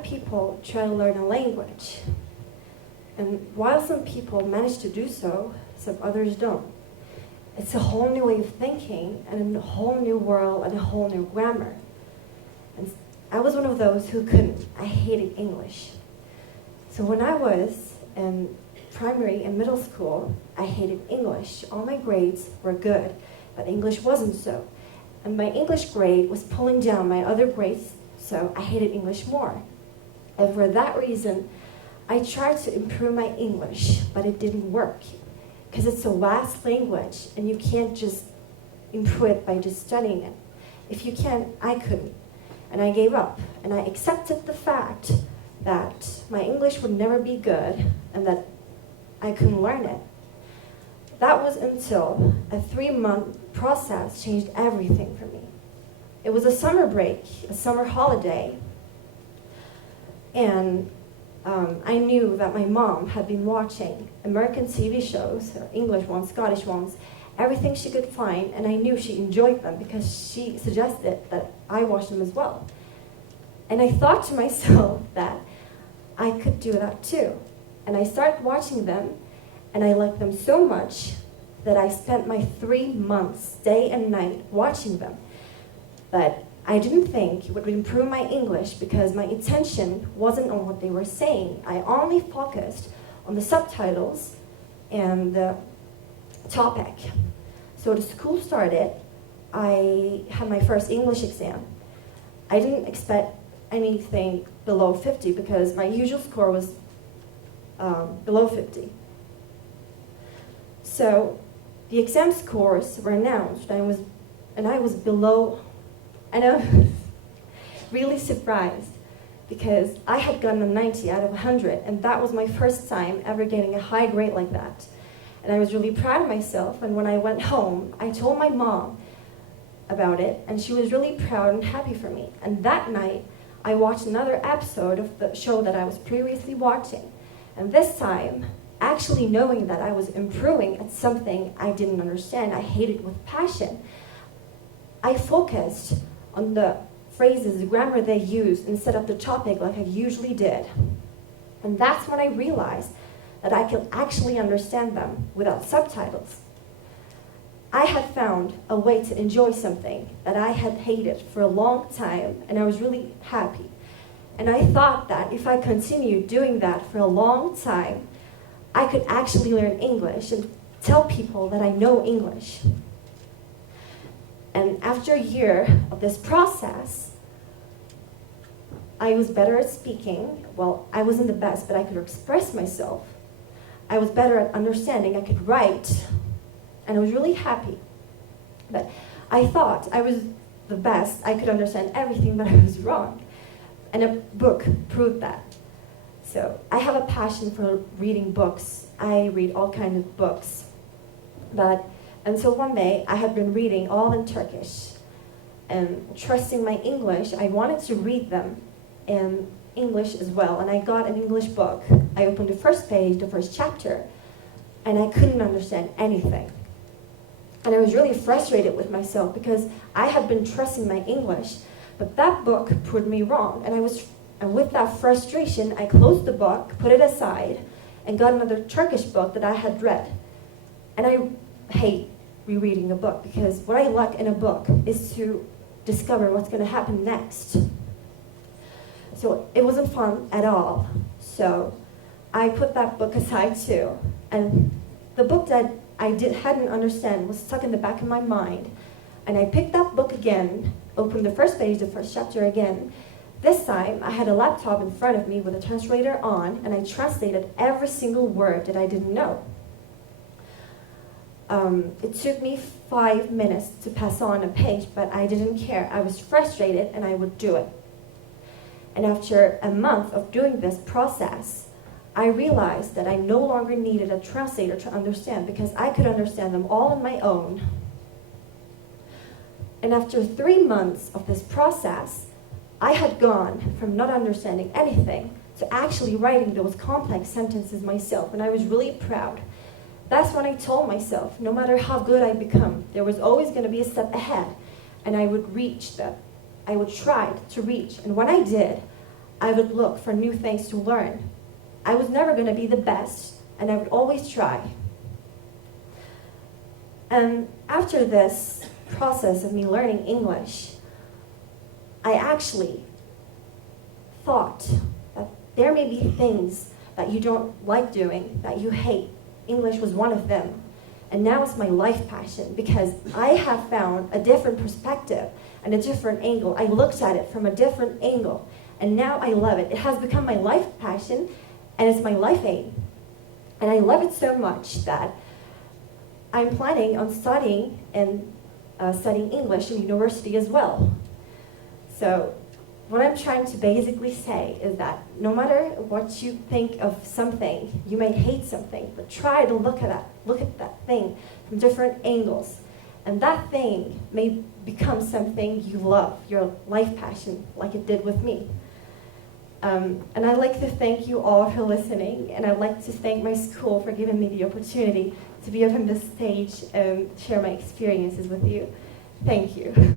of people try to learn a language. And while some people manage to do so, some others don't. It's a whole new way of thinking and a whole new world and a whole new grammar. And I was one of those who couldn't. I hated English. So when I was in primary and middle school, I hated English. All my grades were good, but English wasn't so. And my English grade was pulling down my other grades, so I hated English more. And for that reason, I tried to improve my English, but it didn't work. Because it's a vast language, and you can't just improve it by just studying it. If you can, I couldn't. And I gave up. And I accepted the fact that my English would never be good, and that I couldn't learn it. That was until a 3-month process changed everything for me. It was a summer break, a summer holiday, and I knew that my mom had been watching American TV shows, or English ones, Scottish ones, everything she could find, and I knew she enjoyed them because she suggested that I watch them as well. And I thought to myself that I could do that too. And I started watching them, and I liked them so much that I spent my 3 months, day and night, watching them. But I didn't think it would improve my English because my attention wasn't on what they were saying. I only focused on the subtitles and the topic. So the school started. I had my first English exam. I didn't expect anything below 50 because my usual score was below 50. So the exam scores were announced, and I was below. And I was really surprised because I had gotten a 90 out of 100, and that was my first time ever getting a high grade like that. And I was really proud of myself, and when I went home, I told my mom about it, and she was really proud and happy for me. And that night, I watched another episode of the show that I was previously watching. And this time, actually knowing that I was improving at something I didn't understand, I hated with passion, I focused on the phrases, the grammar they used, instead of the topic like I usually did. And that's when I realized that I could actually understand them without subtitles. I had found a way to enjoy something that I had hated for a long time, and I was really happy. And I thought that if I continued doing that for a long time, I could actually learn English and tell people that I know English. And after a year of this process, I was better at speaking. Well, I wasn't the best, but I could express myself. I was better at understanding. I could write. And I was really happy. But I thought I was the best. I could understand everything, but I was wrong. And a book proved that. So I have a passion for reading books. I read all kinds of books. And so one day, I had been reading all in Turkish. And trusting my English, I wanted to read them in English as well. And I got an English book. I opened the first page, the first chapter, and I couldn't understand anything. And I was really frustrated with myself because I had been trusting my English, but that book proved me wrong. And with that frustration, I closed the book, put it aside, and got another Turkish book that I had read. And I hate rereading a book because what I like in a book is to discover what's going to happen next. So it wasn't fun at all. So I put that book aside too. And the book that I hadn't understand was stuck in the back of my mind. And I picked that book again, opened the first page, the first chapter again. This time I had a laptop in front of me with a translator on, and I translated every single word that I didn't know. It took me 5 minutes to pass on a page, but I didn't care. I was frustrated and I would do it. And after a month of doing this process, I realized that I no longer needed a translator to understand because I could understand them all on my own. And after 3 months of this process, I had gone from not understanding anything to actually writing those complex sentences myself, and I was really proud. That's when I told myself, no matter how good I become, there was always going to be a step ahead, and I would reach that. I would try to reach, and when I did, I would look for new things to learn. I was never going to be the best, and I would always try. And after this process of me learning English, I actually thought that there may be things that you don't like doing, that you hate. English was one of them. And now it's my life passion because I have found a different perspective and a different angle. I looked at it from a different angle, and now I love it. It has become my life passion, and it's my life aim. And I love it so much that I'm planning on studying English in university as well. So what I'm trying to basically say is that no matter what you think of something, you might hate something, but try to look at that thing from different angles. And that thing may become something you love, your life passion, like it did with me. And I'd like to thank you all for listening, and I'd like to thank my school for giving me the opportunity to be up on this stage and share my experiences with you. Thank you.